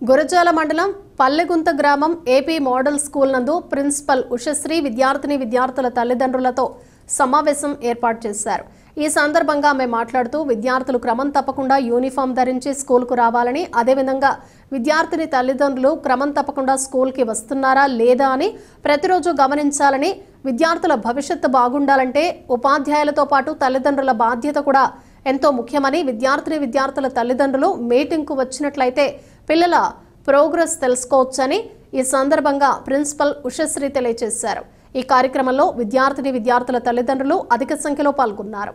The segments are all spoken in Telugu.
గురజాల మండలం పల్లెగుంత గ్రామం ఏపీ మోడల్ స్కూల్ నందు ప్రిన్సిపల్ ఉషశ్రీ విద్యార్థుల తల్లిదండ్రులతో సమావేశం ఏర్పాటు చేశారు. ఈ సందర్భంగా ఆమె మాట్లాడుతూ విద్యార్థులు క్రమం తప్పకుండా యూనిఫామ్ ధరించి స్కూల్కు రావాలని, అదేవిధంగా విద్యార్థిని తల్లిదండ్రులు క్రమం తప్పకుండా స్కూల్కి వస్తున్నారా లేదా అని ప్రతిరోజు గమనించాలని, విద్యార్థుల భవిష్యత్తు బాగుండాలంటే ఉపాధ్యాయులతో పాటు తల్లిదండ్రుల బాధ్యత కూడా ఎంతో ముఖ్యమని, విద్యార్థుల తల్లిదండ్రులు మీటింగ్కు వచ్చినట్లయితే పిల్లల ప్రోగ్రెస్ తెలుసుకోవచ్చని ఈ సందర్భంగా ప్రిన్సిపల్ ఉషశ్రీ తెలియజేశారు. ఈ కార్యక్రమంలో విద్యార్థుల తల్లిదండ్రులు అధిక సంఖ్యలో పాల్గొన్నారు.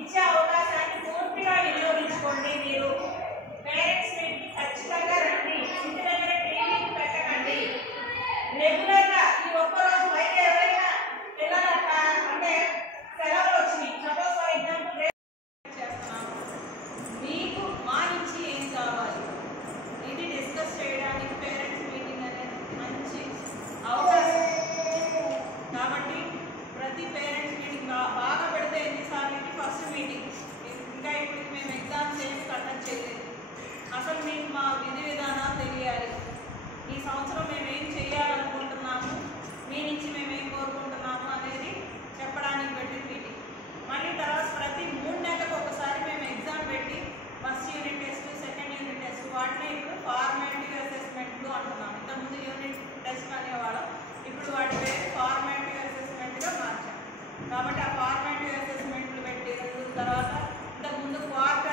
ఇచ్చే అవకాశాన్ని పూర్తిగా వినియోగించుకోండి. మీరు పేరెంట్స్ మీటింగ్ ఖచ్చితంగా రండి. ఇంటి దగ్గర టీవీ పెట్టకండి. రెగ్యులర్గా ఈ ఒక్కరోజు బయట ఎవరైనా పిల్లలు అంటే సెలవులు వచ్చినాయి, సపోజ్ ఫర్ ఎగ్జాంపుల్ చేస్తున్నాము, మీకు మా నుంచి ఏం కావాలి ఇది డిస్కస్ చేయడానికి పేరెంట్స్ మీటింగ్ అనేది మంచి అవకాశం. కాబట్టి ప్రతి పేరెంట్స్ మీటింగ్ బాగా పెడితే ఎన్నిసార్లు ఫస్ట్ మీటింగ్, ఇంకా ఇప్పుడు మేము ఎగ్జామ్స్ ఏమి కండక్ట్ చేయలేదు, అసలు మీకు మా విధి విధానాలు తెలియాలి, ఈ సంవత్సరం మేము ఏం చేయాలనుకుంటున్నాము, మీ నుంచి మేము ఏం కోరుకుంటున్నాము అనేది చెప్పడానికి పెట్టిన మీటింగ్. మళ్ళీ తర్వాత ప్రతి 3 నెలలకు ఒకసారి మేము ఎగ్జామ్ పెట్టి first unit test, second unit test, వాటిని ఇప్పుడు ఫార్మేటివ్ అసెస్మెంట్లు అంటున్నాం. ఇంతకుముందు యూనిట్ టెస్ట్ అనేవాళ్ళం, ఇప్పుడు వాటి పేరు ఫార్మేటివ్ అసెస్మెంట్గా మార్చాం. కాబట్టి ఆ ఫార్మేటివ్ అసెస్మెంట్లు పెట్టి తర్వాత ఇంతకుముందు క్వార్టర్